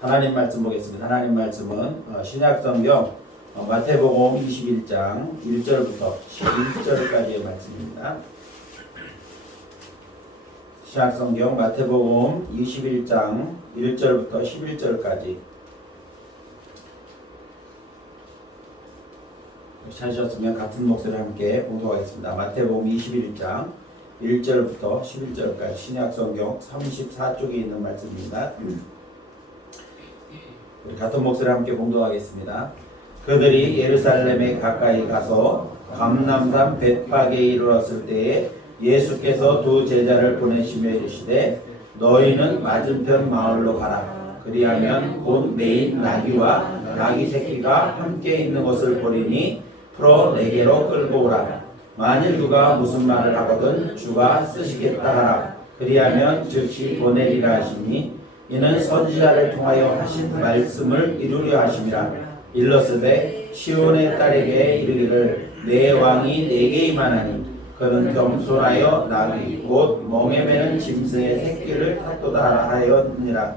하나님 말씀 보겠습니다. 하나님 말씀은 신약성경 마태복음 21장 1절부터 11절까지의 말씀입니다. 신약성경 마태복음 21장 1절부터 11절까지 찾으셨으면 같은 목소리 함께 봉독하겠습니다. 마태복음 21장 1절부터 11절까지 신약성경 34쪽에 있는 말씀입니다. 우리 같은 목소리 함께 봉독하겠습니다. 그들이 예루살렘에 가까이 가서 감람산 벳박에 이르렀을 때에 예수께서 두 제자를 보내시며 이르시되 너희는 맞은편 마을로 가라. 그리하면 곧 매인 나귀와 나귀 새끼가 함께 있는 것을 보리니 풀어 내게로 끌고 오라. 만일 누가 무슨 말을 하거든 주가 쓰시겠다 하라. 그리하면 즉시 보내리라 하시니 이는 선지자를 통하여 하신 말씀을 이루려 하심이라. 일렀으되 시온의 딸에게 이르기를 내 왕이 내게 임하나니 그는 겸손하여 나귀 곧 멍에 매는 짐승의 새끼를 탔도다 하였느니라.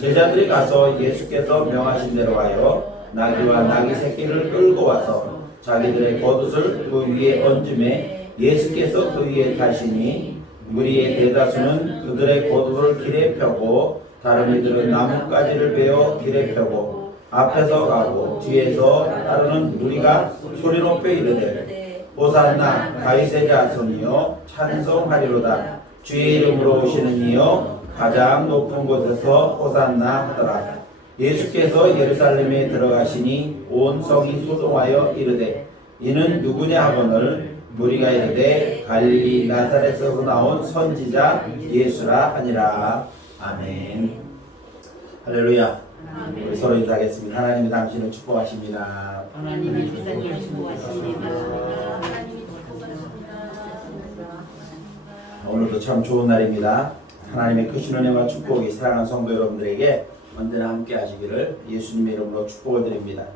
제자들이 가서 예수께서 명하신 대로 하여 나귀와 나귀 새끼를 끌고 와서 자기들의 겉옷을 그 위에 얹음에 예수께서 그 위에 타시니 무리의 대다수는 그들의 겉옷을 길에 펴고 다른 이들은 나뭇가지를 베어 길에 펴고 앞에서 가고 뒤에서 따르는 무리가 소리 높여 이르되 호산나 다윗의 자손이여 찬송하리로다. 주의 이름으로 오시는 이여 가장 높은 곳에서 호산나 하더라. 예수께서 예루살렘에 들어가시니 온 성이 소동하여 이르되 이는 누구냐 하거늘 무리가 이르되 갈릴리 나사렛에서 나온 선지자 예수라 하니라. 아멘. 할렐루야. 우리 서로 인사하겠습니다. 하나님이 당신을 축복하십니다. 하나님이 세상을 축복하십니다. 오늘도 참 좋은 날입니다. 하나님의 크신 은혜와 축복이 사랑하는 성도 여러분들에게 언제나 함께 하시기를 예수님의 이름으로 축복을 드립니다.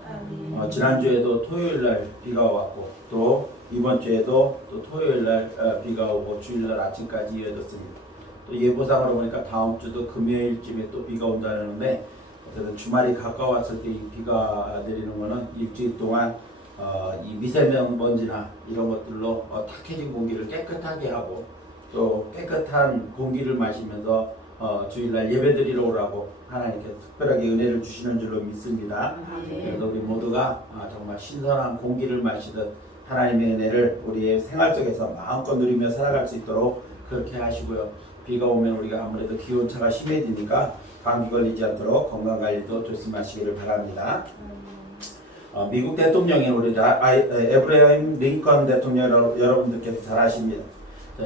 지난주에도 토요일날 비가 왔고 또 이번 주에도 또 토요일날 비가 오고 주일날 아침까지 이어졌습니다. 또 예보상으로 보니까 다음 주도 금요일쯤에 또 비가 온다는데 어쨌든 주말이 가까웠을 때 이 비가 내리는 것은 일주일 동안 이 미세먼지나 이런 것들로 탁해진 공기를 깨끗하게 하고 또 깨끗한 공기를 마시면서 주일날 예배드리러 오라고 하나님께서 특별하게 은혜를 주시는 줄로 믿습니다. 그래서 우리 모두가 정말 신선한 공기를 마시듯 하나님의 은혜를 우리의 생활 속에서 마음껏 누리며 살아갈 수 있도록 그렇게 하시고요. 비가 오면 우리가 아무래도 기온차가 심해지니까 감기 걸리지 않도록 건강관리도 조심하시기를 바랍니다. 미국 대통령이 우리 에브라임 링컨 대통령 여러분들께서 잘 아십니다.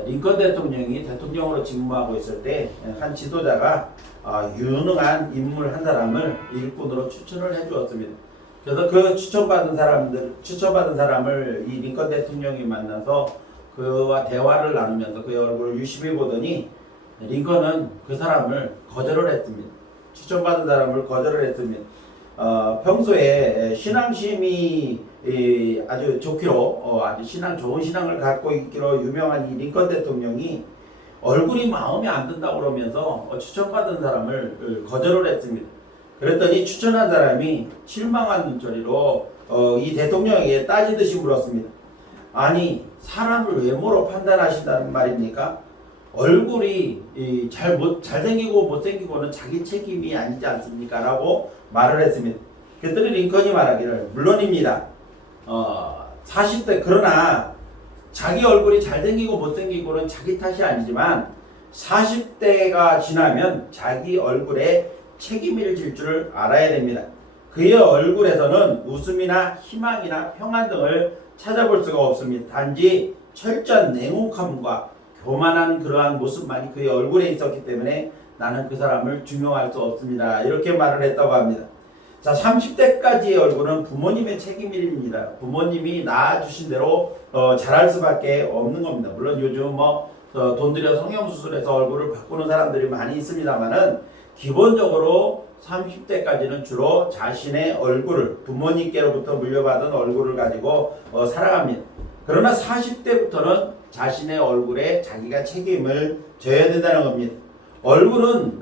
링컨 대통령이 대통령으로 직무하고 있을 때 한 지도자가 유능한 인물 한 사람을 일꾼으로 추천을 해주었습니다. 그래서 그 추천받은 사람을 이 링컨 대통령이 만나서 그와 대화를 나누면서 그의 얼굴을 유심히 보더니 링컨은 그 사람을 거절을 했습니다. 추천받은 사람을 거절을 했습니다. 평소에 신앙심이 아주 좋기로 아주 좋은 신앙을 갖고 있기로 유명한 이 링컨 대통령이 얼굴이 마음에 안 든다고 그러면서 추천받은 사람을 거절을 했습니다. 그랬더니 추천한 사람이 실망한 눈초리로 이 대통령에게 따지듯이 물었습니다. 아니 사람을 외모로 판단하신다는 말입니까? 얼굴이 잘생기고 못생기고는 자기 책임이 아니지 않습니까? 라고 말을 했습니다. 그랬더니 링컨이 말하기를 물론입니다. 40대 그러나 자기 얼굴이 잘생기고 못생기고는 자기 탓이 아니지만 40대가 지나면 자기 얼굴에 책임을 질 줄을 알아야 됩니다. 그의 얼굴에서는 웃음이나 희망이나 평안 등을 찾아볼 수가 없습니다. 단지 철저한 냉혹함과 교만한 그러한 모습만이 그의 얼굴에 있었기 때문에 나는 그 사람을 중용할 수 없습니다. 이렇게 말을 했다고 합니다. 자, 30대까지의 얼굴은 부모님의 책임입니다. 부모님이 낳아주신 대로 잘할 수밖에 없는 겁니다. 물론 요즘 돈 들여 성형수술해서 얼굴을 바꾸는 사람들이 많이 있습니다만은 기본적으로 30대까지는 주로 자신의 얼굴을 부모님께로부터 물려받은 얼굴을 가지고 살아갑니다. 그러나 40대부터는 자신의 얼굴에 자기가 책임을 져야 된다는 겁니다. 얼굴은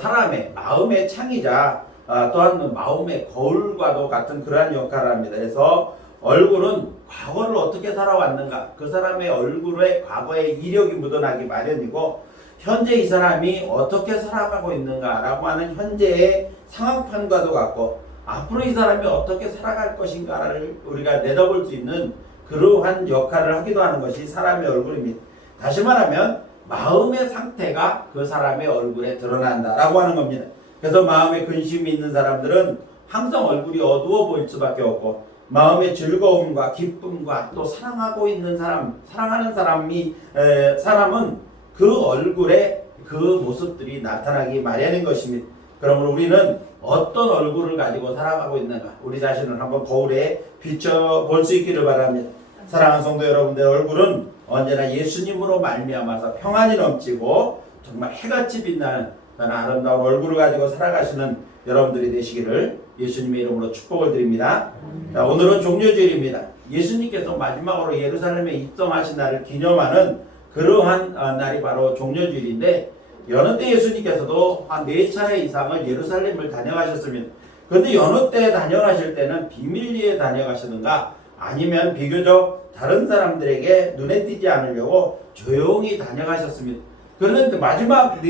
사람의 마음의 창이자 또한 마음의 거울과도 같은 그러한 역할을 합니다. 그래서 얼굴은 과거를 어떻게 살아왔는가, 그 사람의 얼굴에 과거의 이력이 묻어나기 마련이고, 현재 이 사람이 어떻게 살아가고 있는가라고 하는 현재의 상황판과도 같고, 앞으로 이 사람이 어떻게 살아갈 것인가를 우리가 내다볼 수 있는 그러한 역할을 하기도 하는 것이 사람의 얼굴입니다. 다시 말하면 마음의 상태가 그 사람의 얼굴에 드러난다라고 하는 겁니다. 그래서 마음에 근심이 있는 사람들은 항상 얼굴이 어두워 보일 수밖에 없고, 마음의 즐거움과 기쁨과 또 사랑하고 있는 사람, 사랑하는 사람은 그 얼굴에 그 모습들이 나타나기 마련인 것입니다. 그러므로 우리는 어떤 얼굴을 가지고 살아가고 있는가, 우리 자신을 한번 거울에 비춰볼 수 있기를 바랍니다. 사랑하는 성도 여러분들, 얼굴은 언제나 예수님으로 말미암아서 평안이 넘치고 정말 해같이 빛나는 아름다운 얼굴을 가지고 살아가시는 여러분들이 되시기를 예수님의 이름으로 축복을 드립니다. 자, 오늘은 종려주일입니다. 예수님께서 마지막으로 예루살렘에 입성하신 날을 기념하는 그러한 날이 바로 종려주일인데, 여느 때 예수님께서도 한 4차례 이상을 예루살렘을 다녀가셨습니다. 그런데 여느 때 다녀가실 때는 비밀리에 다녀가시는가, 아니면 비교적 다른 사람들에게 눈에 띄지 않으려고 조용히 다녀가셨습니다. 그런데 마지막으로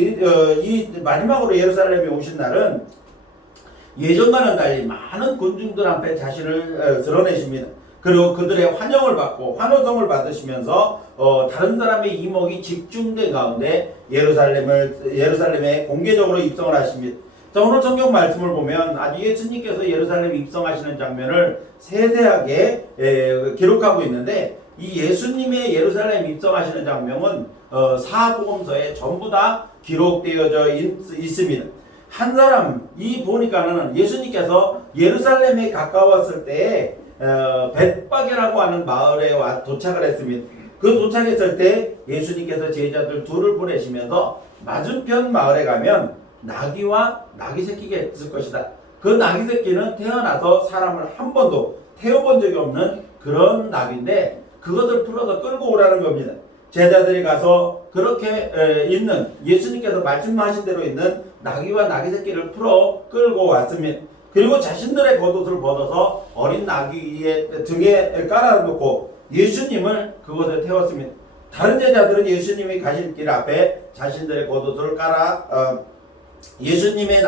예루살렘에 오신 날은 예전과는 달리 많은 군중들 앞에 자신을 드러내십니다. 그리고 그들의 환영을 받고 환호성을 받으시면서 다른 사람의 이목이 집중된 가운데 예루살렘에 공개적으로 입성을 하십니다. 자, 오늘 성경 말씀을 보면 아주 예수님께서 예루살렘에 입성하시는 장면을 세세하게 기록하고 있는데, 이 예수님의 예루살렘 입성하시는 장면은 사복음서에 전부 다 기록되어져 있습니다. 한 사람이 보니까는 예수님께서 예루살렘에 가까웠을 때에 벳바게라고 하는 마을에 도착을 했습니다. 그 도착했을 때 예수님께서 제자들 둘을 보내시면서 맞은편 마을에 가면 나귀와 나귀 새끼가 있을 것이다. 그 나귀 새끼는 태어나서 사람을 한 번도 태워본 적이 없는 그런 나귀인데, 그것을 풀어서 끌고 오라는 겁니다. 제자들이 가서 그렇게 있는, 예수님께서 말씀하신 대로 있는 나귀와 나귀 새끼를 풀어 끌고 왔습니다. 그리고 자신들의 겉옷을 벗어서 어린 나귀의 등에 깔아놓고 예수님을 그것에 태웠습니다. 다른 제자들은 예수님이 가실 길 앞에 자신들의 겉옷을 깔아 예수님의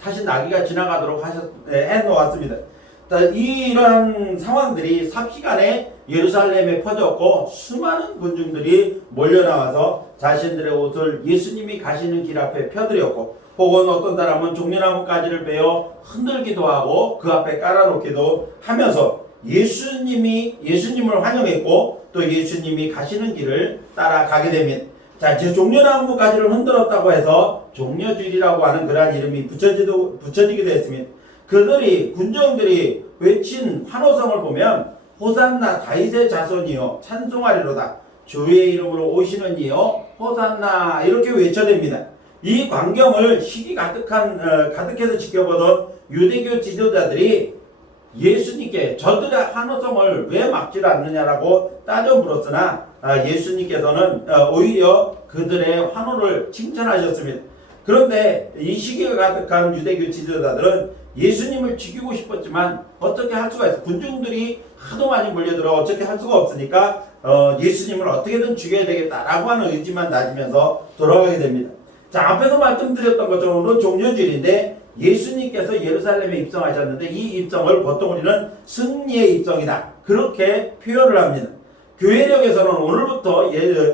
타신 나귀가 지나가도록 해놓았습니다. 이러한 상황들이 삽시간에 예루살렘에 퍼졌고, 수많은 군중들이 몰려나와서 자신들의 옷을 예수님이 가시는 길 앞에 펴드렸고, 혹은 어떤 사람은 종려나무 가지를 베어 흔들기도 하고 그 앞에 깔아놓기도 하면서 예수님을 환영했고, 또 예수님이 가시는 길을 따라가게 됩니다. 자, 종려나무 가지를 흔들었다고 해서 종려주일이라고 하는 그러한 이름이 붙여지기도 했습니다. 군정들이 외친 환호성을 보면 호산나 다윗의 자손이여 찬송하리로다, 주의 이름으로 오시는 이여 호산나, 이렇게 외쳐댑니다. 이 광경을 시기 가득해서 지켜보던 유대교 지도자들이 예수님께 저들의 환호성을 왜 막지 않느냐라고 따져 물었으나 예수님께서는 오히려 그들의 환호를 칭찬하셨습니다. 그런데 이 시기가 가득한 유대교 지도자들은 예수님을 죽이고 싶었지만 어떻게 할 수가 있어? 군중들이 하도 많이 몰려들어 어떻게 할 수가 없으니까 예수님을 어떻게든 죽여야 되겠다라고 하는 의지만 다지면서 돌아가게 됩니다. 자, 앞에서 말씀드렸던 것처럼 오늘 종려주일인데 예수님께서 예루살렘에 입성하셨는데, 이 입성을 보통 우리는 승리의 입성이다, 그렇게 표현을 합니다. 교회력에서는 오늘부터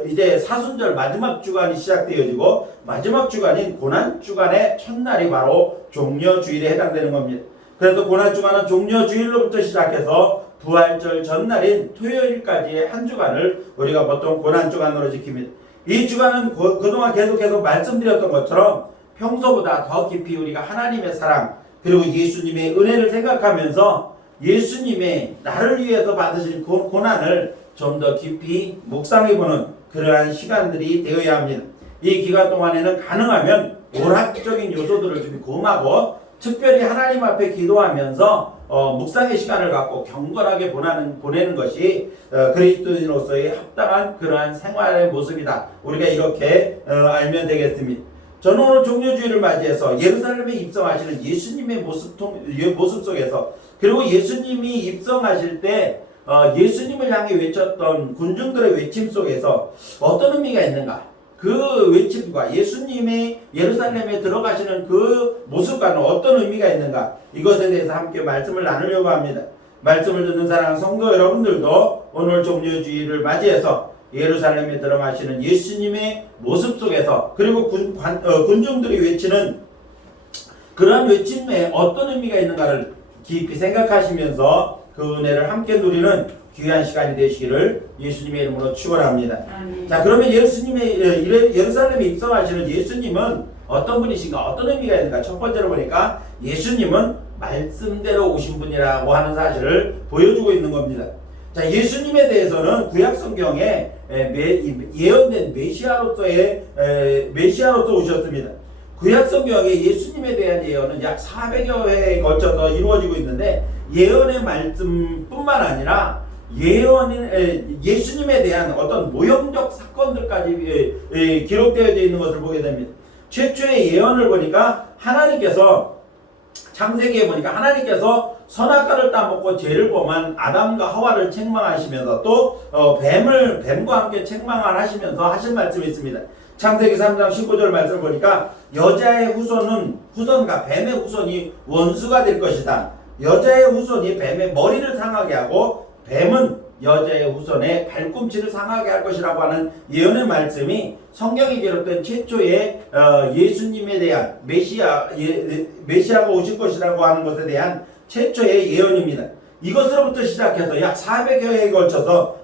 이제 사순절 마지막 주간이 시작되어지고, 마지막 주간인 고난주간의 첫날이 바로 종려주일에 해당되는 겁니다. 그래서 고난주간은 종려주일로부터 시작해서 부활절 전날인 토요일까지의 한 주간을 우리가 보통 고난주간으로 지킵니다. 이 주간은 그동안 계속해서 말씀드렸던 것처럼 평소보다 더 깊이 우리가 하나님의 사랑, 그리고 예수님의 은혜를 생각하면서 예수님의 나를 위해서 받으신 고난을 좀 더 깊이 묵상해보는 그러한 시간들이 되어야 합니다. 이 기간 동안에는 가능하면 오락적인 요소들을 좀 금하고 특별히 하나님 앞에 기도하면서 묵상의 시간을 갖고 경건하게 보내는 것이 그리스도인으로서의 합당한 그러한 생활의 모습이다. 우리가 이렇게 알면 되겠습니다. 저는 오늘 종료주의를 맞이해서 예루살렘에 입성하시는 예수님의 모습 속에서, 그리고 예수님이 입성하실 때 예수님을 향해 외쳤던 군중들의 외침 속에서 어떤 의미가 있는가, 그 외침과 예수님이 예루살렘에 들어가시는 그 모습과는 어떤 의미가 있는가, 이것에 대해서 함께 말씀을 나누려고 합니다. 말씀을 듣는 사랑하는 성도 여러분들도 오늘 종료주의를 맞이해서 예루살렘에 들어가시는 예수님의 모습 속에서, 그리고 군중들이 외치는 그러한 외침에 어떤 의미가 있는가를 깊이 생각하시면서 그 은혜를 함께 누리는 귀한 시간이 되시기를 예수님의 이름으로 축원합니다. 자, 그러면 예루살렘에 입성하시는 예수님은 어떤 분이신가, 어떤 의미가 있는가? 첫 번째로 보니까 예수님은 말씀대로 오신 분이라고 하는 사실을 보여주고 있는 겁니다. 자, 예수님에 대해서는 구약 성경에 예언된 메시아로서 오셨습니다. 구약 성경에 예수님에 대한 예언은 약 400여 회에 걸쳐서 이루어지고 있는데, 예언의 말씀뿐만 아니라 예수님에 대한 어떤 모형적 사건들까지 기록되어 있는 것을 보게 됩니다. 최초의 예언을 보니까 창세기에 보니까 하나님께서 선악과를 따먹고 죄를 범한 아담과 하와를 책망하시면서 또 뱀과 함께 책망을 하시면서 하신 말씀이 있습니다. 창세기 3장 15절 말씀을 보니까 여자의 후손과 뱀의 후손이 원수가 될 것이다. 여자의 후손이 뱀의 머리를 상하게 하고 뱀은 여자의 후손의 발꿈치를 상하게 할 것이라고 하는 예언의 말씀이 성경에 기록된 최초의 예수님에 대한 메시아가 오실 것이라고 하는 것에 대한 최초의 예언입니다. 이것으로부터 시작해서 약 400여 회에 걸쳐서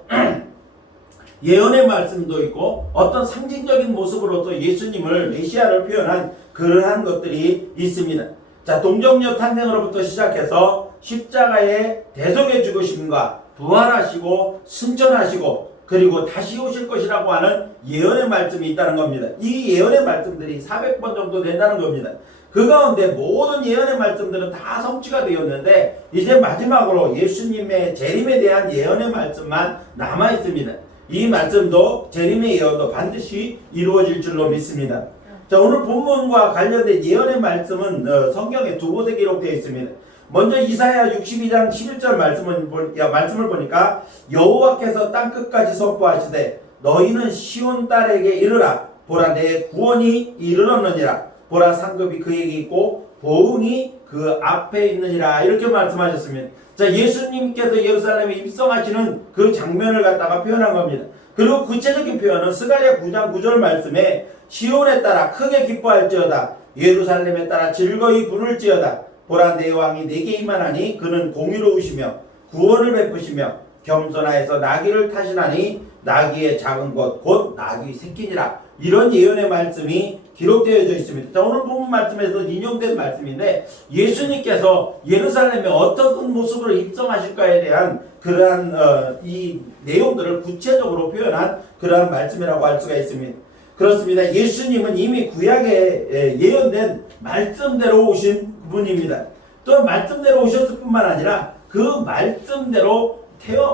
예언의 말씀도 있고 어떤 상징적인 모습으로서 예수님을 메시아를 표현한 그러한 것들이 있습니다. 자, 동정녀 탄생으로부터 시작해서 십자가의 대속의 죽으심과 부활하시고 승천하시고 그리고 다시 오실 것이라고 하는 예언의 말씀이 있다는 겁니다. 이 예언의 말씀들이 400번 정도 된다는 겁니다. 그 가운데 모든 예언의 말씀들은 다 성취가 되었는데 이제 마지막으로 예수님의 재림에 대한 예언의 말씀만 남아 있습니다. 이 말씀도 재림의 예언도 반드시 이루어질 줄로 믿습니다. 자, 오늘 본문과 관련된 예언의 말씀은 성경에 두 곳에 기록되어 있습니다. 먼저 이사야 62장 11절 말씀을 보니까 여호와께서 땅끝까지 선포하시되 너희는 시온 딸에게 이르라. 보라, 내 구원이 이르렀느니라. 보라, 상급이 그에게 있고 보응이 그 앞에 있느니라. 이렇게 말씀하셨습니다. 자, 예수님께서 예루살렘에 입성하시는 그 장면을 갖다가 표현한 겁니다. 그리고 구체적인 표현은 스가랴 9장 9절 말씀에 시온에 따라 크게 기뻐할지어다. 예루살렘에 따라 즐거이 부를지어다. 보라, 내 왕이 내게 임하나니 그는 공의로우시며 구원을 베푸시며 겸손하여서 나귀를 타시나니 나귀의 작은 것 곧 나귀 새끼니라. 이런 예언의 말씀이 기록되어져 있습니다. 자, 오늘 본문 말씀에서 인용된 말씀인데 예수님께서 예루살렘에 어떤 모습으로 입성하실까에 대한 그러한 이 내용들을 구체적으로 표현한 그러한 말씀이라고 할 수가 있습니다. 그렇습니다. 예수님은 이미 구약에 예언된 말씀대로 오신 분입니다. 또 말씀대로 오셨을 뿐만 아니라 그 말씀대로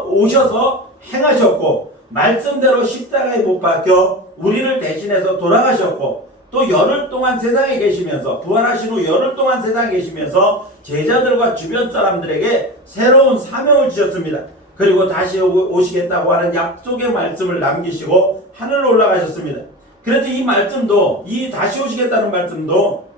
오셔서 행하셨고 말씀대로 십자가에 못 박혀 우리를 대신해서 돌아가셨고 또 열흘 동안 세상에 계시면서 부활하신 후 열흘 동안 세상에 계시면서 제자들과 주변 사람들에게 새로운 사명을 주셨습니다. 그리고 다시 오시겠다고 하는 약속의 말씀을 남기시고 하늘로 올라가셨습니다. 그래서 이 말씀도, 이 다시 오시겠다는 말씀도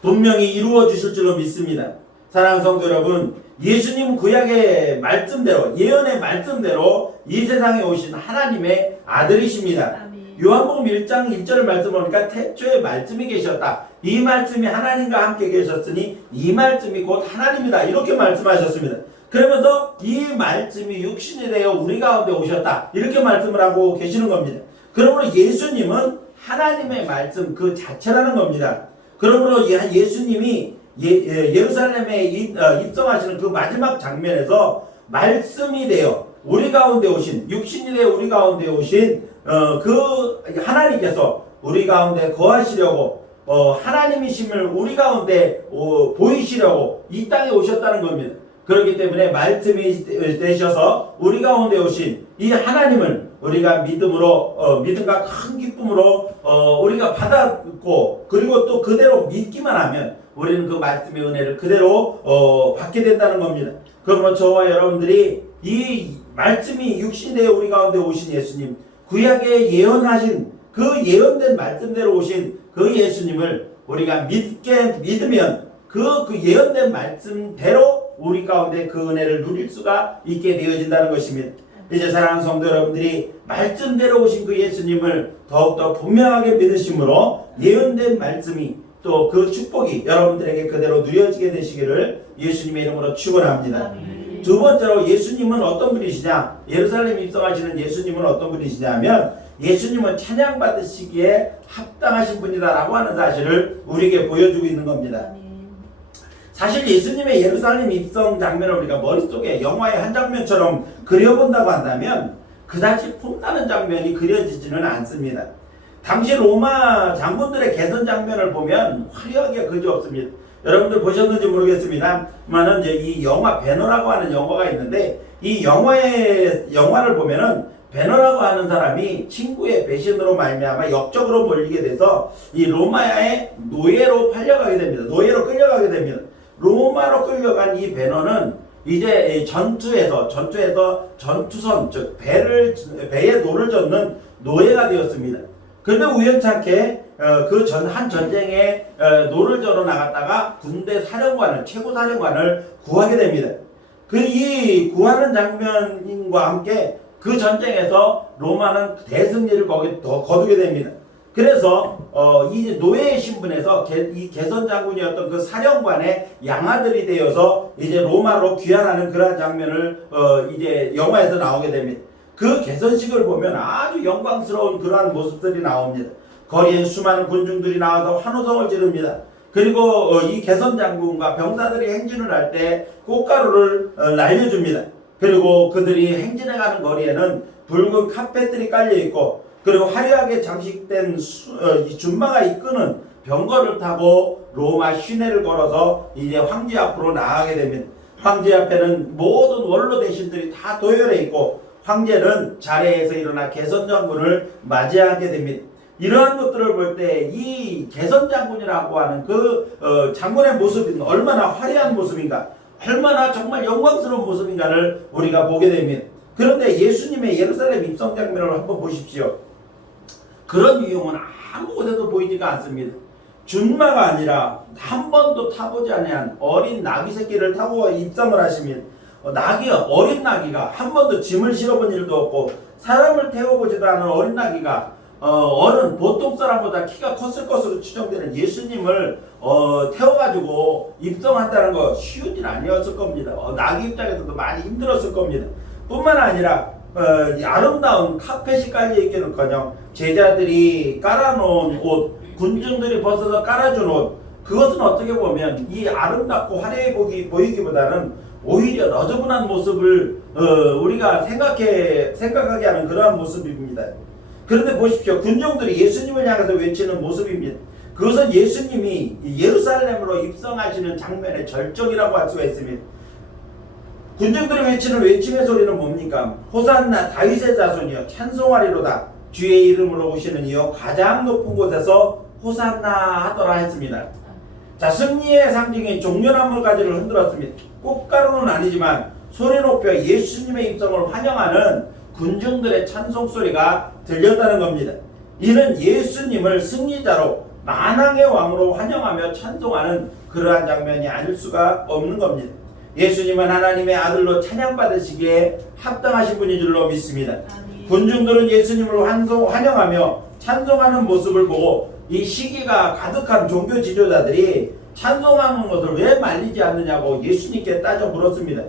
분명히 이루어 주실 줄로 믿습니다. 사랑하는 성도 여러분, 예수님 구약의 말씀대로, 예언의 말씀대로 이 세상에 오신 하나님의 아들이십니다. 요한복음 1장 1절 말씀을 보니까 태초에 말씀이 계셨다. 이 말씀이 하나님과 함께 계셨으니 이 말씀이 곧 하나님이다. 이렇게 말씀하셨습니다. 그러면서 이 말씀이 육신이 되어 우리 가운데 오셨다. 이렇게 말씀을 하고 계시는 겁니다. 그러므로 예수님은 하나님의 말씀 그 자체라는 겁니다. 그러므로 예수님이 예루살렘에 입성하시는 그 마지막 장면에서 말씀이 되어 우리 가운데 오신, 육신이 되어 우리 가운데 오신 그 하나님께서 우리 가운데 거하시려고 하나님이심을 우리 가운데 보이시려고 이 땅에 오셨다는 겁니다. 그렇기 때문에 말씀이 되셔서 우리 가운데 오신 이 하나님을 우리가 믿음과 큰 기쁨으로 우리가 받았고, 그리고 또 그대로 믿기만 하면 우리는 그 말씀의 은혜를 그대로 받게 된다는 겁니다. 그러면 저와 여러분들이 이 말씀이 육신되어 우리 가운데 오신 예수님, 구약에 예언하신 그 예언된 말씀대로 오신 그 예수님을 우리가 믿으면 그 예언된 말씀대로 우리 가운데 그 은혜를 누릴 수가 있게 되어진다는 것입니다. 이제 사랑하는 성도 여러분들이 말씀대로 오신 그 예수님을 더욱더 분명하게 믿으심으로 예언된 말씀이 또 그 축복이 여러분들에게 그대로 누려지게 되시기를 예수님의 이름으로 축원합니다. 두 번째로 예수님은 어떤 분이시냐? 예루살렘 입성하시는 예수님은 어떤 분이시냐면 예수님은 찬양받으시기에 합당하신 분이다라고 하는 사실을 우리에게 보여주고 있는 겁니다. 사실 예수님의 예루살렘 입성 장면을 우리가 머릿속에 영화의 한 장면처럼 그려본다고 한다면 그다지 폼나는 장면이 그려지지는 않습니다. 당시 로마 장군들의 개선 장면을 보면 화려하게 그지없습니다. 여러분들 보셨는지 모르겠습니다만은 이제 이 영화 배너라고 하는 영화가 있는데 이 영화를 보면은 배너라고 하는 사람이 친구의 배신으로 말미암아 역적으로 몰리게 돼서 이 로마의 노예로 팔려가게 됩니다. 노예로 끌려가게 됩니다. 로마로 끌려간 이 배너는 이제 전투에서 전투선 즉 배에 노를 젓는 노예가 되었습니다. 그런데 우연찮게 한 전쟁에 노를 저러 나갔다가 군대 사령관을 최고 사령관을 구하게 됩니다. 이 구하는 장면과 함께 그 전쟁에서 로마는 대승리를 거두게 됩니다. 그래서 이 노예의 신분에서 이 개선 장군이었던 그 사령관의 양아들이 되어서 이제 로마로 귀환하는 그러한 장면을 이제 영화에서 나오게 됩니다. 그 개선식을 보면 아주 영광스러운 그러한 모습들이 나옵니다. 거리에 수많은 군중들이 나와서 환호성을 지릅니다. 그리고 이 개선 장군과 병사들이 행진을 할 때 꽃가루를 날려줍니다. 그리고 그들이 행진해가는 거리에는 붉은 카펫들이 깔려있고, 그리고 화려하게 장식된 준마가 이끄는 병거를 타고 로마 시내를 걸어서 이제 황제 앞으로 나가게 됩니다. 황제 앞에는 모든 원로 대신들이 다 도열해 있고, 황제는 자리에서 일어나 개선 장군을 맞이하게 됩니다. 이러한 것들을 볼 때 이 개선 장군이라고 하는 그 장군의 모습이 얼마나 화려한 모습인가, 얼마나 정말 영광스러운 모습인가를 우리가 보게 됩니다. 그런데 예수님의 예루살렘 입성 장면을 한번 보십시오. 그런 유형은 아무 곳에도 보이지가 않습니다. 준마가 아니라 한 번도 타보지 않은 어린 나귀 새끼를 타고 입성을 하십니다. 어린 나귀가 한 번도 짐을 실어본 일도 없고 사람을 태워보지도 않은 어린 나귀가 보통 사람보다 키가 컸을 것으로 추정되는 예수님을 태워가지고 입성한다는 거 쉬운 일 아니었을 겁니다. 나귀 입장에서도 많이 힘들었을 겁니다. 뿐만 아니라 아름다운 카펫이 깔려있기는커녕 제자들이 깔아놓은 옷, 군중들이 벗어서 깔아준 옷, 그것은 어떻게 보면 이 아름답고 화려해 보이기보다는 오히려 너저분한 모습을 우리가 생각하게 하는 그러한 모습입니다. 그런데 보십시오. 군중들이 예수님을 향해서 외치는 모습입니다. 그것은 예수님이 예루살렘으로 입성하시는 장면의 절정이라고 할 수가 있습니다. 군중들이 외치는 외침의 소리는 뭡니까? 호산나 다윗의 자손이여 찬송하리로다. 주의 이름으로 오시는 이여 가장 높은 곳에서 호산나 하더라 했습니다. 자, 승리의 상징인 종려나무 가지를 흔들었습니다. 꽃가루는 아니지만 소리 높여 예수님의 입성을 환영하는 군중들의 찬송 소리가 들렸다는 겁니다. 이는 예수님을 승리자로 만왕의 왕으로 환영하며 찬송하는 그러한 장면이 아닐 수가 없는 겁니다. 예수님은 하나님의 아들로 찬양받으시기에 합당하신 분인 줄로 믿습니다. 군중들은 예수님을 환영하며 찬송하는 모습을 보고 이 시기가 가득한 종교 지도자들이 찬송하는 것을 왜 말리지 않느냐고 예수님께 따져 물었습니다.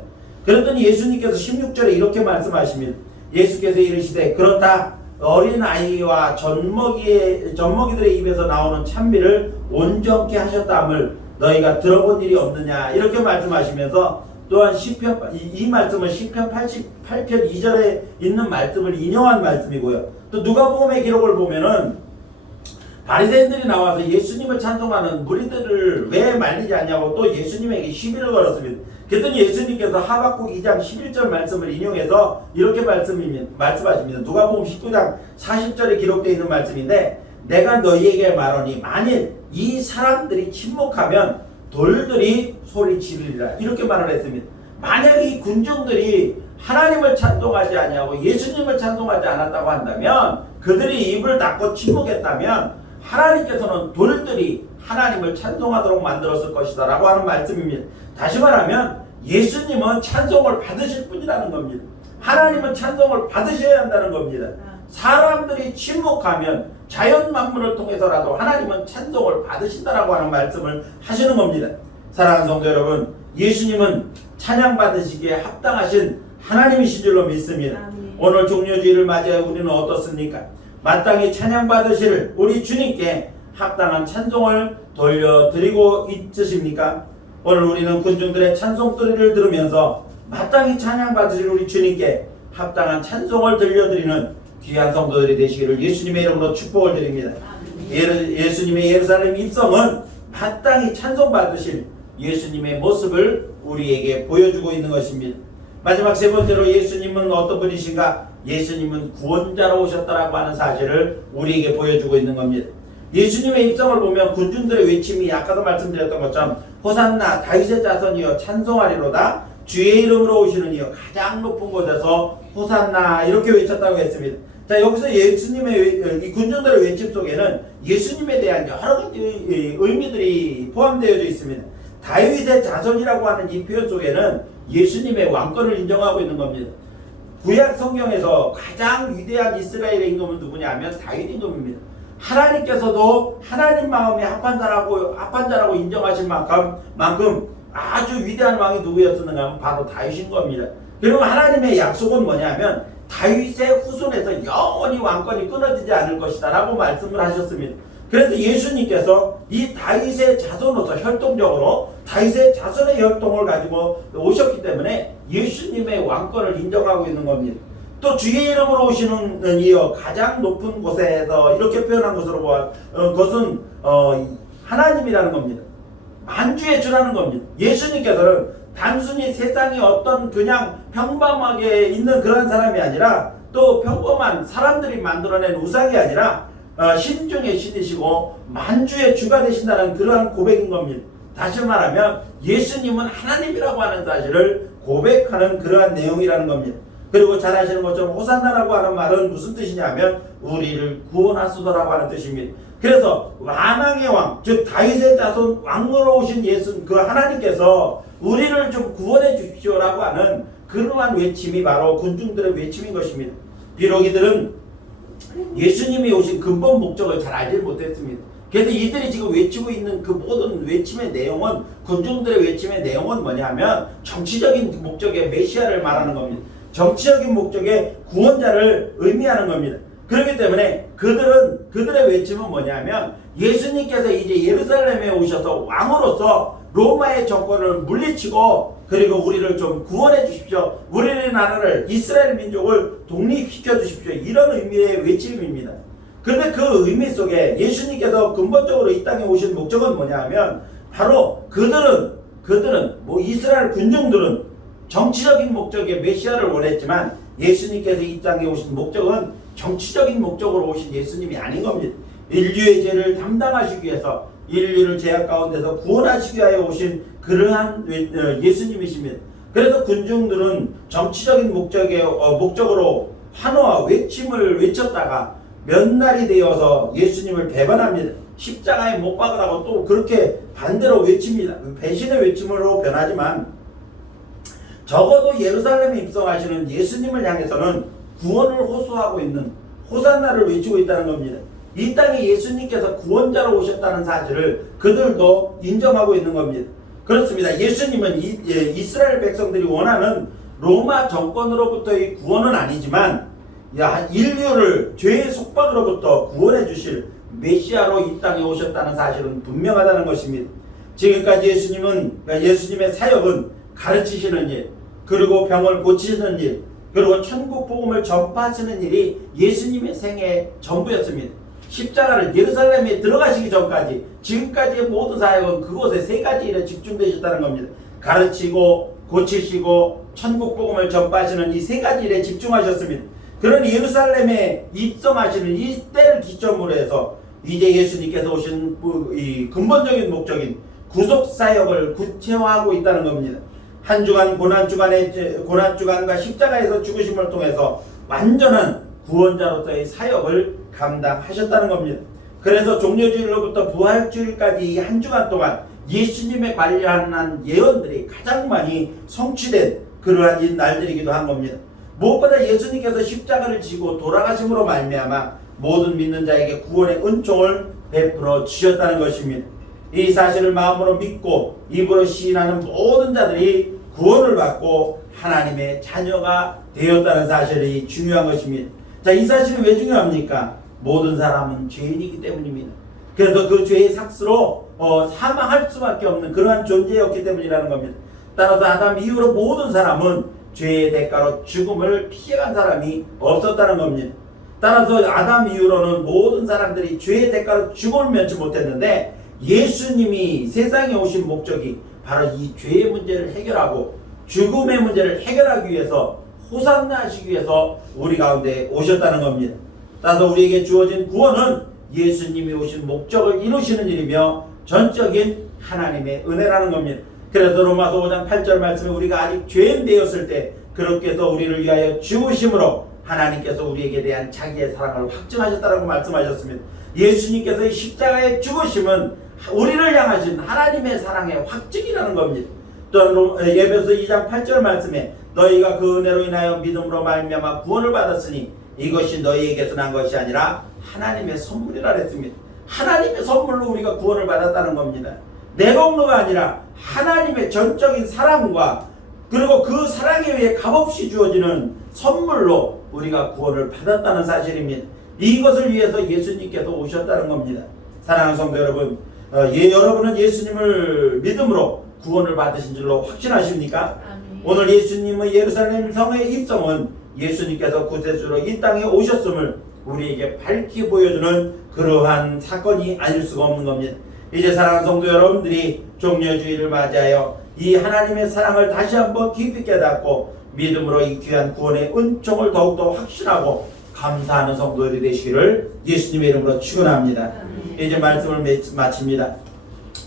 그랬더니 예수님께서 16절에 이렇게 말씀하십니다. 예수께서 이르시되 그렇다 어린아이와 젖먹이들의 입에서 나오는 찬미를 온전케 하셨다함을 너희가 들어본 일이 없느냐, 이렇게 말씀하시면서 또한 이 말씀은 시편 88편 2절에 있는 말씀을 인용한 말씀이고요. 또 누가복음의 기록을 보면은 바리새인들이 나와서 예수님을 찬송하는 무리들을 왜 말리지 않냐고 또 예수님에게 시비를 걸었습니다. 그랬더니 예수님께서 하박국 2장 11절 말씀을 인용해서 이렇게 말씀하십니다. 누가복음 19장 40절에 기록되어 있는 말씀인데 내가 너희에게 말하니 만일 이 사람들이 침묵하면 돌들이 소리 지르리라 이렇게 말을 했습니다. 만약 이 군중들이 하나님을 찬송하지 아니하고 예수님을 찬송하지 않았다고 한다면 그들이 입을 닫고 침묵했다면 하나님께서는 돌들이 하나님을 찬송하도록 만들었을 것이다 라고 하는 말씀입니다. 다시 말하면 예수님은 찬송을 받으실 분이라는 겁니다. 하나님은 찬송을 받으셔야 한다는 겁니다. 사람들이 침묵하면 자연 만물을 통해서라도 하나님은 찬송을 받으신다라고 하는 말씀을 하시는 겁니다. 사랑하는 성도 여러분, 예수님은 찬양 받으시기에 합당하신 하나님이신 줄로 믿습니다. 오늘 종료주의를 맞이해 우리는 어떻습니까? 마땅히 찬양 받으실 우리 주님께 합당한 찬송을 돌려드리고 있으십니까? 오늘 우리는 군중들의 찬송소리를 들으면서 마땅히 찬양 받으실 우리 주님께 합당한 찬송을 들려드리는 귀한 성도들이 되시기를 예수님의 이름으로 축복을 드립니다. 예수님의 예루살렘 입성은 마땅히 찬송 받으실 예수님의 모습을 우리에게 보여주고 있는 것입니다. 마지막 세 번째로 예수님은 어떤 분이신가? 예수님은 구원자로 오셨다라고 하는 사실을 우리에게 보여주고 있는 겁니다. 예수님의 입성을 보면 군중들의 외침이 아까도 말씀드렸던 것처럼 호산나 다윗의 자손이여 찬송하리로다 주의 이름으로 오시는 이여 가장 높은 곳에서 호산나 이렇게 외쳤다고 했습니다. 자, 여기서 예수님의 이 군중들의 외침 속에는 예수님에 대한 여러 가지 의미들이 포함되어져 있습니다. 다윗의 자손이라고 하는 이 표현 속에는 예수님의 왕권을 인정하고 있는 겁니다. 구약 성경에서 가장 위대한 이스라엘의 임금은 누구냐 하면 다윗 임금입니다. 하나님께서도 하나님 마음에 합한 자라고 인정하실 만큼 아주 위대한 왕이 누구였었는가 하면 바로 다윗인 겁니다. 그리고 하나님의 약속은 뭐냐면 다윗의 후손에서 영원히 왕권이 끊어지지 않을 것이다 라고 말씀을 하셨습니다. 그래서 예수님께서 이 다윗의 자손으로서 혈통적으로 다윗의 자손의 혈통을 가지고 오셨기 때문에 예수님의 왕권을 인정하고 있는 겁니다. 또 주의 이름으로 오시는 이여 가장 높은 곳에서 이렇게 표현한 것으로 보아 그것은 하나님이라는 겁니다. 만주의 주라는 겁니다. 예수님께서는 단순히 세상에 어떤 그냥 평범하게 있는 그런 사람이 아니라 또 평범한 사람들이 만들어낸 우상이 아니라 신중의 신이시고 만주의 주가 되신다는 그러한 고백인 겁니다. 다시 말하면 예수님은 하나님이라고 하는 사실을 고백하는 그러한 내용이라는 겁니다. 그리고 잘 아시는 것처럼 호산나라고 하는 말은 무슨 뜻이냐면 우리를 구원하소서라고 하는 뜻입니다. 그래서 만왕의 왕, 즉 다윗의 자손 왕으로 오신 예수 그 하나님께서 우리를 좀 구원해 주십시오라고 하는 그러한 외침이 바로 군중들의 외침인 것입니다. 비록 이들은 예수님이 오신 근본 목적을 잘 알지 못했습니다. 그래서 이들이 지금 외치고 있는 그 모든 외침의 내용은 군중들의 외침의 내용은 뭐냐면 정치적인 목적의 메시아를 말하는 겁니다. 정치적인 목적의 구원자를 의미하는 겁니다. 그렇기 때문에 그들의 외침은 뭐냐면 예수님께서 이제 예루살렘에 오셔서 왕으로서 로마의 정권을 물리치고 그리고 우리를 좀 구원해 주십시오. 우리의 나라를 이스라엘 민족을 독립시켜 주십시오. 이런 의미의 외침입니다. 그런데 그 의미 속에 예수님께서 근본적으로 이 땅에 오신 목적은 뭐냐 하면 바로 그들은 이스라엘 군중들은 정치적인 목적의 메시아를 원했지만 예수님께서 이 땅에 오신 목적은 정치적인 목적으로 오신 예수님이 아닌 겁니다. 인류의 죄를 담당하시기 위해서 인류를 죄악 가운데서 구원하시기 위하여 오신 그러한 예수님이십니다. 그래서 군중들은 정치적인 목적으로 환호와 외침을 외쳤다가 몇 날이 되어서 예수님을 배반합니다. 십자가에 못 박으라고 또 그렇게 반대로 외칩니다. 배신의 외침으로 변하지만 적어도 예루살렘에 입성하시는 예수님을 향해서는 구원을 호소하고 있는 호산나를 외치고 있다는 겁니다. 이 땅에 예수님께서 구원자로 오셨다는 사실을 그들도 인정하고 있는 겁니다. 그렇습니다. 예수님은 이스라엘 백성들이 원하는 로마 정권으로부터의 구원은 아니지만 인류를 죄의 속박으로부터 구원해 주실 메시아로 이 땅에 오셨다는 사실은 분명하다는 것입니다. 지금까지 예수님의 사역은 가르치시는 일, 그리고 병을 고치시는 일, 그리고 천국 복음을 전파하시는 일이 예수님의 생애 전부였습니다. 십자가를 예루살렘에 들어가시기 전까지 지금까지의 모든 사역은 그곳에 세 가지 일에 집중되셨다는 겁니다. 가르치고 고치시고 천국 복음을 전파하시는 이 세 가지 일에 집중하셨습니다. 그런 예루살렘에 입성하시는 이 때를 기점으로 해서 이제 예수님께서 오신 이 근본적인 목적인 구속 사역을 구체화하고 있다는 겁니다. 한 주간 고난 주간과 십자가에서 죽으심을 통해서 완전한 구원자로서의 사역을 감당하셨다는 겁니다. 그래서 종려주일로부터 부활주일까지 이 한 주간 동안 예수님에 관련한 예언들이 가장 많이 성취된 그러한 이 날들이기도 한 겁니다. 무엇보다 예수님께서 십자가를 지고 돌아가심으로 말미암아 모든 믿는 자에게 구원의 은총을 베풀어 주셨다는 것입니다. 이 사실을 마음으로 믿고 입으로 시인하는 모든 자들이 구원을 받고 하나님의 자녀가 되었다는 사실이 중요한 것입니다. 자, 이 사실이 왜 중요합니까? 모든 사람은 죄인이기 때문입니다. 그래서 그 죄의 삭스로 사망할 수밖에 없는 그러한 존재였기 때문이라는 겁니다. 따라서 아담 이후로 모든 사람은 죄의 대가로 죽음을 피해간 사람이 없었다는 겁니다. 따라서 아담 이후로는 모든 사람들이 죄의 대가로 죽음을 면치 못했는데 예수님이 세상에 오신 목적이 바로 이 죄의 문제를 해결하고 죽음의 문제를 해결하기 위해서 호산나하시기 위해서 우리 가운데 오셨다는 겁니다. 따라서 우리에게 주어진 구원은 예수님이 오신 목적을 이루시는 일이며 전적인 하나님의 은혜라는 겁니다. 그래서 로마서 5장 8절 말씀에 우리가 아직 죄인 되었을 때 그렇게서 우리를 위하여 죽으심으로 하나님께서 우리에게 대한 자기의 사랑을 확증하셨다고 말씀하셨습니다. 예수님께서의 십자가의 죽으심은 우리를 향하신 하나님의 사랑의 확증이라는 겁니다. 또 에베소 2장 8절 말씀에 너희가 그 은혜로 인하여 믿음으로 말미암아 구원을 받았으니 이것이 너희에게서 난 것이 아니라 하나님의 선물이라 했습니다. 하나님의 선물로 우리가 구원을 받았다는 겁니다. 내 공로가 아니라 하나님의 전적인 사랑과 그리고 그 사랑에 의해 값없이 주어지는 선물로 우리가 구원을 받았다는 사실입니다. 이것을 위해서 예수님께서 오셨다는 겁니다. 사랑하는 성도 여러분, 여러분은 예수님을 믿음으로 구원을 받으신 줄로 확신하십니까? 아멘. 오늘 예수님의 예루살렘 성에 입성은 예수님께서 구세주로 이 땅에 오셨음을 우리에게 밝히 보여주는 그러한 사건이 아닐 수가 없는 겁니다. 이제 사랑하는 성도 여러분들이 종려주의를 맞이하여 이 하나님의 사랑을 다시 한번 깊이 깨닫고 믿음으로 이 귀한 구원의 은총을 더욱더 확신하고 감사하는 성도들이 되시기를 예수님의 이름으로 축원합니다. 이제 말씀을 마칩니다.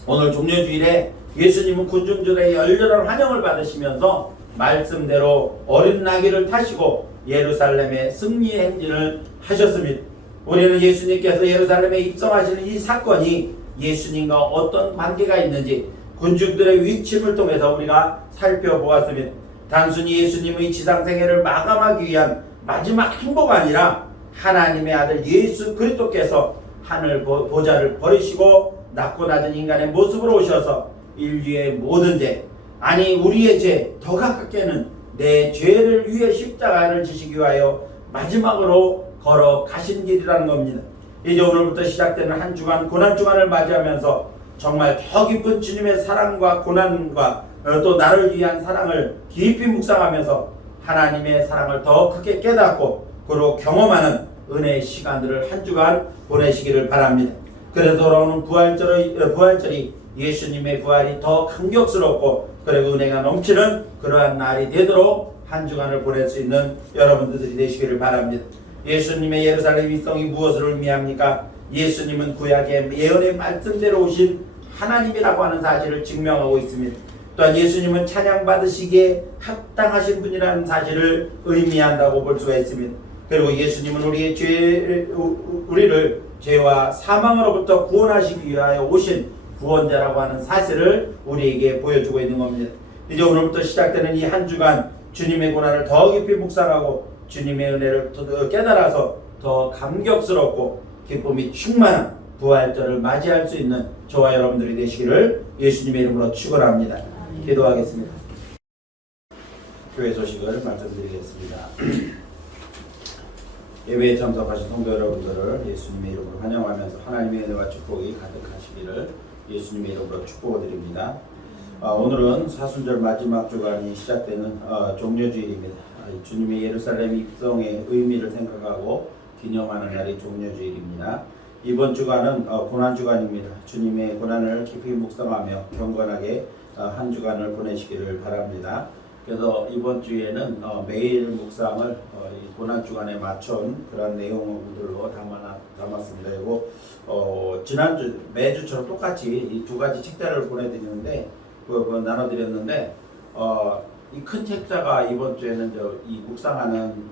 오늘 종려주일에 예수님은 군중들의 열렬한 환영을 받으시면서 말씀대로 어린 나귀를 타시고 예루살렘에 승리의 행진을 하셨습니다. 우리는 예수님께서 예루살렘에 입성하시는 이 사건이 예수님과 어떤 관계가 있는지 군중들의 위침을 통해서 우리가 살펴보았습니다. 단순히 예수님의 지상생애를 마감하기 위한 마지막 행보가 아니라 하나님의 아들 예수 그리스도께서 하늘 보좌를 버리시고 낮고 낮은 인간의 모습으로 오셔서 인류의 모든 죄, 아니 우리의 죄 더 가깝게는 내 죄를 위해 십자가를 지시기 위하여 마지막으로 걸어가신 길이라는 겁니다. 이제 오늘부터 시작되는 한 주간 고난주간을 맞이하면서 정말 더 깊은 주님의 사랑과 고난과 또 나를 위한 사랑을 깊이 묵상하면서 하나님의 사랑을 더 크게 깨닫고 그리고 경험하는 은혜의 시간들을 한 주간 보내시기를 바랍니다. 그래서 돌아오는 부활절이 예수님의 부활이 더 감격스럽고 그리고 은혜가 넘치는 그러한 날이 되도록 한 주간을 보낼 수 있는 여러분들이 되시기를 바랍니다. 예수님의 예루살렘 입성이 무엇을 의미합니까? 예수님은 구약의 예언의 말씀대로 오신 하나님이라고 하는 사실을 증명하고 있습니다. 또한 예수님은 찬양받으시기에 합당하신 분이라는 사실을 의미한다고 볼 수가 있습니다. 그리고 예수님은 우리를 죄와 사망으로부터 구원하시기 위하여 오신 구원자라고 하는 사실을 우리에게 보여주고 있는 겁니다. 이제 오늘부터 시작되는 이 한 주간 주님의 고난을 더 깊이 묵상하고 주님의 은혜를 더 깨달아서 더 감격스럽고 기쁨이 충만한 부활절을 맞이할 수 있는 저와 여러분들이 되시기를 예수님의 이름으로 축원합니다. 기도하겠습니다. 교회 소식을 말씀드리겠습니다. 예배에 참석하신 성도 여러분들을 예수님의 이름으로 환영하면서 하나님의 은혜와 축복이 가득하시기를 예수님의 이름으로 축복드립니다. 오늘은 사순절 마지막 주간이 시작되는 종려주일입니다. 주님의 예루살렘 입성의 의미를 생각하고 기념하는 날이 종려주일입니다. 이번 주간은 고난 주간입니다. 주님의 고난을 깊이 묵상하며 경건하게 한 주간을 보내시기를 바랍니다. 그래서 이번 주에는 매일 묵상을 이 고난 주간에 맞춘 그런 내용들로 담았습니다. 그리고 지난주 매주처럼 똑같이 이 두 가지 책자를 보내드리는데 나눠드렸는데 이 큰 책자가 이번 주에는 이 묵상하는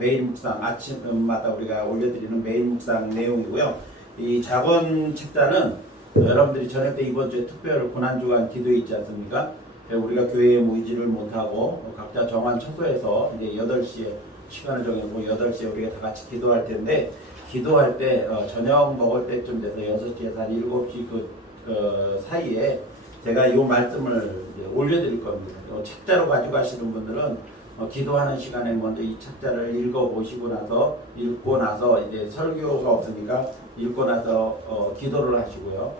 매일 묵상 아침마다 우리가 올려드리는 매일 묵상 내용이고요. 이 작은 책자는 여러분들이 저녁 때 이번 주에 특별 고난주간 기도회 있지 않습니까? 우리가 교회에 모이지를 못하고 각자 정한 처소에서 이제 8시에 시간을 정해고 8시에 우리가 다 같이 기도할 텐데, 기도할 때 저녁 먹을 때쯤 돼서 6시에서 한 7시 그 사이에 제가 이 말씀을 이제 올려드릴 겁니다. 책자로 가지고 가시는 분들은 기도하는 시간에 먼저 이 책자를 읽고 나서 이제 설교가 없으니까 읽고 나서 기도를 하시고요.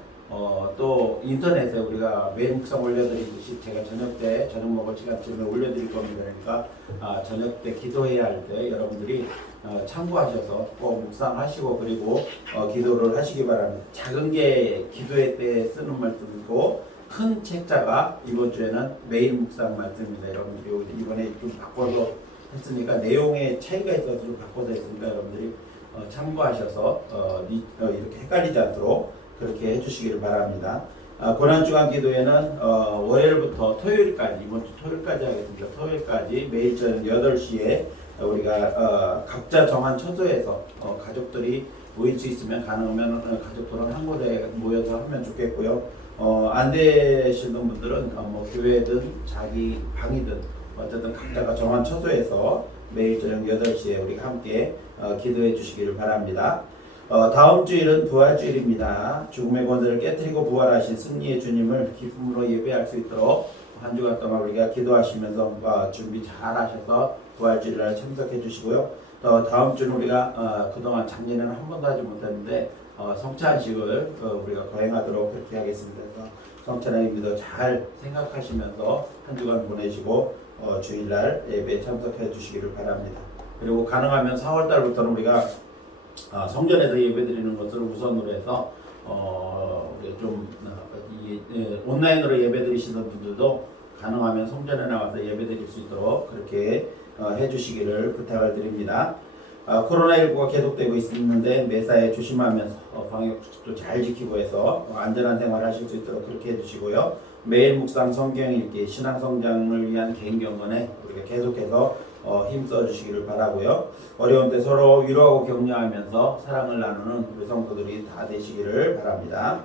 또 인터넷에 우리가 매일 묵상 올려드리듯이 제가 저녁 먹을 시간쯤에 올려드릴 겁니다. 그러니까 저녁 때 기도해야 할 때 여러분들이 참고하셔서 꼭 묵상하시고 그리고 기도를 하시기 바랍니다. 작은 게 기도회 때 쓰는 말씀이고 큰 책자가 이번 주에는 매일 묵상 말씀입니다. 여러분들이 이번에 좀 바꿔서 했으니까 내용에 차이가 있어서 좀 바꿔서 했으니까 여러분들이 참고하셔서 이렇게 헷갈리지 않도록 그렇게 해주시기를 바랍니다. 고난주간 기도회는 월요일부터 토요일까지, 이번 주 토요일까지 하겠습니다. 토요일까지 매일 저녁 8시에 우리가 각자 정한 처소에서 가족들이 모일 수 있으면 가능하면 가족들은 한 곳에 모여서 하면 좋겠고요. 안 되시는 분들은 뭐 교회든 자기 방이든 어쨌든 각자가 정한 처소에서 매일 저녁 8시에 우리가 함께 기도해 주시기를 바랍니다. 다음 주일은 부활주일입니다. 죽음의 권세를 깨뜨리고 부활하신 승리의 주님을 기쁨으로 예배할 수 있도록 한 주간 동안 우리가 기도하시면서 준비 잘 하셔서 부활주일날 참석해 주시고요. 다음 주는 우리가 그동안 작년에는 한 번도 하지 못했는데 성찬식을 우리가 거행하도록 그렇게 하겠습니다. 그래서 성찬의 의미도 잘 생각하시면서 한 주간 보내시고 주일날 예배에 참석해 주시기를 바랍니다. 그리고 가능하면 4월달부터는 우리가 성전에서 예배드리는 것을 우선으로 해서 온라인으로 예배드리시는 분들도 가능하면 성전에 나와서 예배드릴 수 있도록 그렇게 해주시기를 부탁을 드립니다. 코로나19가 계속되고 있는데 매사에 조심하면서 방역수칙도 잘 지키고 해서 안전한 생활 하실 수 있도록 그렇게 해주시고요. 매일 묵상 성경 읽기 신앙 성장을 위한 개인 경건에 우리가 계속해서 힘써 주시기를 바라고요. 어려운 때 서로 위로하고 격려하면서 사랑을 나누는 우리 성도들이 다 되시기를 바랍니다.